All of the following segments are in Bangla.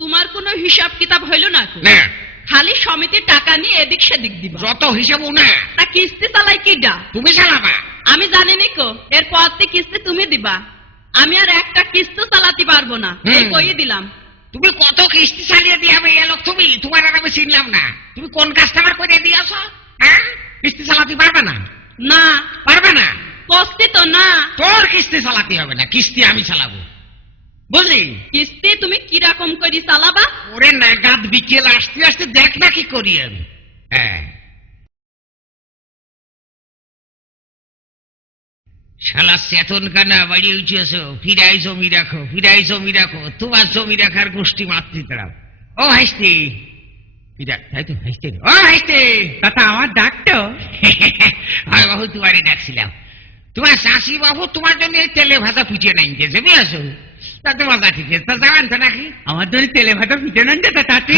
তোমার কোনো হিসাব কিতাব হইল না? না, খালি সমিতির টাকা নিয়ে এদিক সেদিক দিবা। যত হিসাবও না। তা কিস্তি চালাই কিডা? তুমি চালাবা। আমি জানি নিকো, এরপর কিস্তি তুমি দিবা। আমি আর একটা কিস্তি চালাতে পারবো না, এই কই দিলাম। তুমি কত কিস্তি চালিয়ে দিয়াবে এ লোক? তুমি তোমার আর আমি চিনলাম না। তুমি কোন কাস্টমার করে দিয়েছ? হ্যাঁ, কিস্তি চালাতে পারবে না? না পারবে না? কস্তি তো না। তোর কিস্তি চালাতে হবে না, কিস্তি আমি চালাবো, বুঝলি? কিস্তি তুমি কিরকম করে চালাবা? ওরে নাগাদ বিকেল আসতে আসতে দেখ না কি করি আমি। হ্যাঁ, শালা চেতন কানা বাড়ি উঠেছ, ফিরাই জমি রাখো, ফিরাই জমি রাখো, তোমার জমি রাখার গোষ্ঠী মাতৃতারা। ও হাসতে তাই তো, হাসতে ও হাসতে দাদা আমার ডাকতো। আমি বাবু তোমারই ডাকছিলাম। তোমার শাশি বাবু তোমার জন্য এই তেলে ভাজা পিছিয়ে নাই গেছে, বুঝেছো? তা তোমার জাতি তা জান তো নাকি আমার জন্য তেলে ভাটা পিঠে নেন যে চাচি।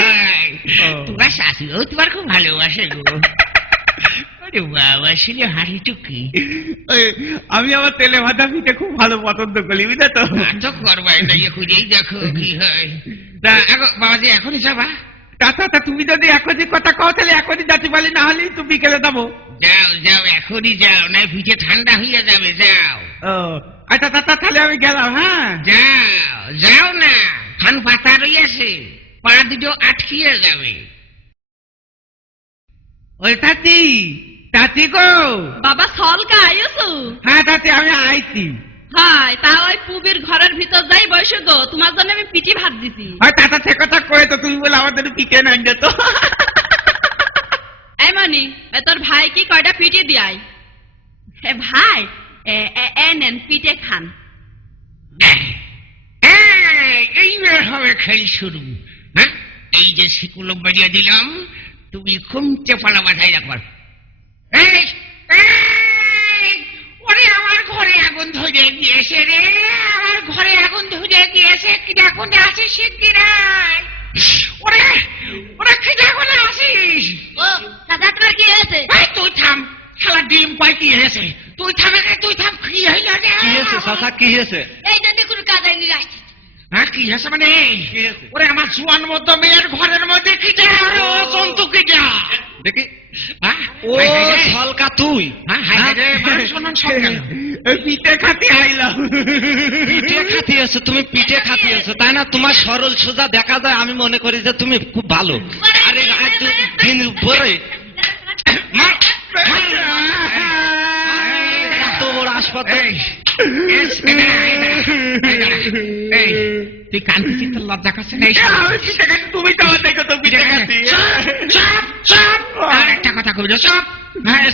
তোমার শাশি বাবু তোমার খুব ভালোবাসে গো। আরে বাবা, শুনে হাসি টুকি। আমি আমার তেলে ভাটা পিঠে খুব ভালো পছন্দ করি, বুঝলে তো? তো করবাই না, খুঁজেই দেখো কি হয়। তা বাবাজি এখনই যাবা? চাচা তুমি যদি এখনই কথা কও তাহলে এখনই যাচ্ছি, পারি না হলে তুমি বিকেলে যাবো। যাও যাও, এখনই যাও, না পিঠে ঠান্ডা হইয়া যাবে। যাও। আচ্ছা চাচা তাহলে আমি গেলাম। হ্যাঁ যাও যাও না, ধান পাতা রইয়াছে, পা দুটো আটকিয়ে যাবে। ওই চাচি, চাচি গো। বাবা সলকা আইছো? হ্যাঁ চাচি আমি আইছি। হাই, তা ওই পুবির ঘরের ভিতর যাই বসে গো, তোমার জন্য আমি পিঠি ভাত দিছি। চাচা সে কথা কয়ে তো তুমি বলে আমাদের পিঠে নেন যেত। এই মনি, তোর ভাই কি কয়টা পিঠে দিয়াই? ভাই নেন পিঠে খান। এইবার হবে খেল শুরু। হ্যাঁ, এই যে শিকুলো বাড়িয়ে দিলাম, তুমি কমতে পালা মাথায় রাখবার। ওরে আমার ঘরে আগুন ধরে গিয়েছে রে, আমার ঘরে আগুন ধরে গিয়েছে। কিনা কোনে আছে শিগগিরাই। ওরে ওরে কিনা কোনে আছিস? ও দাদা, তোমার কি হয়েছে? তুই থাম, শালা ডিম পাই কি হয়েছে? তুই থামে, তুই থাম। কি হইল রে? কি হয়েছে চাচা, কি হয়েছে? এই জন্য কোনো কাজ আইনি আসছে। হ্যাঁ, কি হয়েছে মানে? ওরে আমার জোয়ান মতো মেয়ের ঘরের মধ্যে কি যা জন্তু কি যা দেখি। ও সলকা তুই? পিঠে খাতে আইলাম। পিঠে খাতে এসো তুমি, পিঠে খাতে এসো তাই না? তোমার সরল সোজা দেখা যায়, আমি মনে করি যে তুমি খুব ভালো। আরে দিন পরে তোর হাসপাতাল। তুই কান্দিস তো লজ্জা করছে না? তুমি তো আমার দেখো তো পিঠে খাতে। আর একটা কথা কবি, সব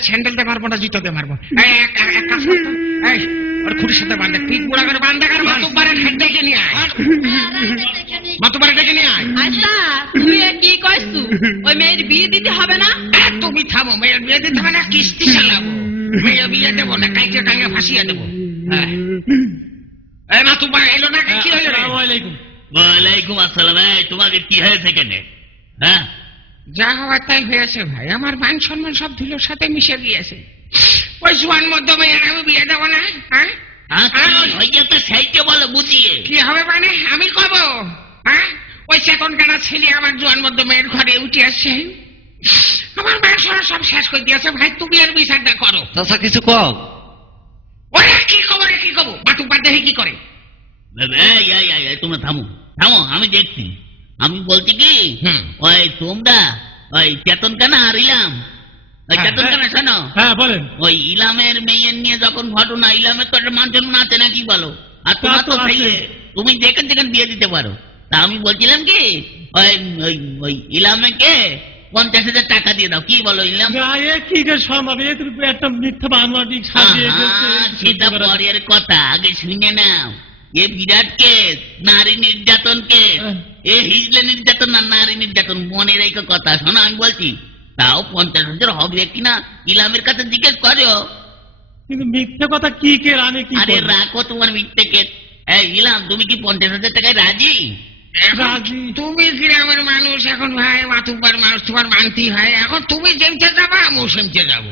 স্যান্ডেল দিয়ে মারবো না, জুতোতে মারবো। ওর খুঁটির সাথে বান্ধে, পিঠ বুড়া করে বান্ধে, মাতুবারের হেড ডেকে নিয়ে আয়, মাতুবারের ডেকে নিয়ে আয়। আচ্ছা তুমি কি কইছো? ওই মেয়ের বিয়ে দিতে হবে না? তুমি থামো, মেয়ের বিয়ে দিতে হবে না, কিস্তি চালাবো। মেয়ে বিয়ে দেবো না, কাইকে টাঙ্গে ফাঁসিয়ে দেবো। মাতুবা এলো না, কি হইল? ওয়ালাইকুম আসসালাম। তোমাকে কি হয়েছে কেন? হ্যাঁ, যা হওয়ার তাই হয়েছে ভাই। আমার মান সম্মান সব ধুলোর সাথে মিশে গিয়েছে। ওই জোয়ান মধ্য মেয়ের আমি বিয়ে দেবো না। হ্যাঁ, সেইটা বলো বুঝিয়ে। কি হবে মানে? আমি কব? হ্যাঁ, ওই চেতন কানা ছেলে আমার জোয়ান মধ্য মেয়ের ঘরে উঠে আসছে, আমার মান সম্মান সব শেষ করে দিয়েছে। ভাই তুমি এর বিচারটা করো। চাচা কিছু কও। ওরা কি খবর, কি কব? বাটুপার দেখে কি করে? তুমি থামো থামো, আমি দেখছি। আমি বলছি কি, ওই তোমরা ওই চেতন কানা আর ইলাম, ওই চেতন কানা শোনো। হ্যাঁ বলেন। ওই ইলামের মেয়ের নিয়ে যখন ঘটনা, ইলামের তো একটা মান সম্মান আছে নাকি বলো? আর তোমার তো তুমি যেখান যেখান বিয়ে দিতে পারো। তা আমি বলছিলাম কি, ওই ওই ওই ইলামেকে 50,000 টাকা দিয়ে দাও। কি বলো ইলাম? একটা মিথ্যা বানোয়ারি সেটা পরের কথা, আগে শুনে নাও। এ বিরাট কেস, নারী নির্যাতন কেস। এ হিজলে নির্যাতন না, নারী নির্যাতন। মনে রেখো কথা। শোনো আমি বলছি, তাও 50,000 হবে কিনা ইলামের কাছে জিজ্ঞেস করো। কিন্তু মিথ্যে কথা কি কে রানে কি? আরে রাখো তোমার মিথ্যে কেস। এই ইলাম, তুমি কি 50,000 টাকায় রাজি? তুমি গ্রামের মানুষ এখন ভাই, মাতুবার মানুষ, তোমার মানতেই হয়। এখন তুমি যেমতে যাবা, আমিও সেমতে যাবো।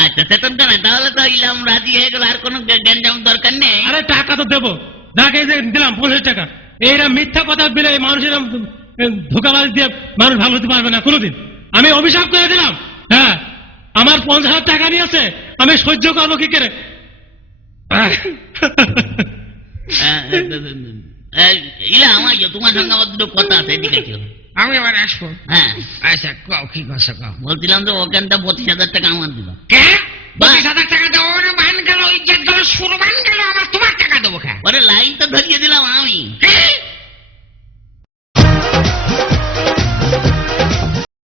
আচ্ছা চেতন কানা, তাহলে তো ইলাম রাজি হয়ে গেল, আর কোনো গ্যাঞ্জাম দরকার নেই। আরে টাকা তো দেবো, যাকে দিলাম 50 টাকা। এরা মিথ্যা কথা বলে মানুষের ধোকাবাজ দিয়ে মানুষ ভালো হতে পারবে না কোনোদিন। আমি অভিশাপ করে দিলাম, হ্যাঁ আমার 50,000 টাকা নিয়েছে, আমি সহ্য করবো কি করে? ইলা আমার তোমার সঙ্গে আমার দুটো কথা আছে, এদিকে ছিল। আমি এবার আসবো। হ্যাঁ আচ্ছা কও কি কথা কও। বলছিলাম যে ওখানটা 25,000 টাকা আমার দিল। কে 25,000 টাকা দেবো? মান গেল, ইজ্জত গেল, সুরমান গেল, আমার তোমার টাকা দেবো কে? ওরে লাইন তো ধরিয়ে দিলাম আমি। কে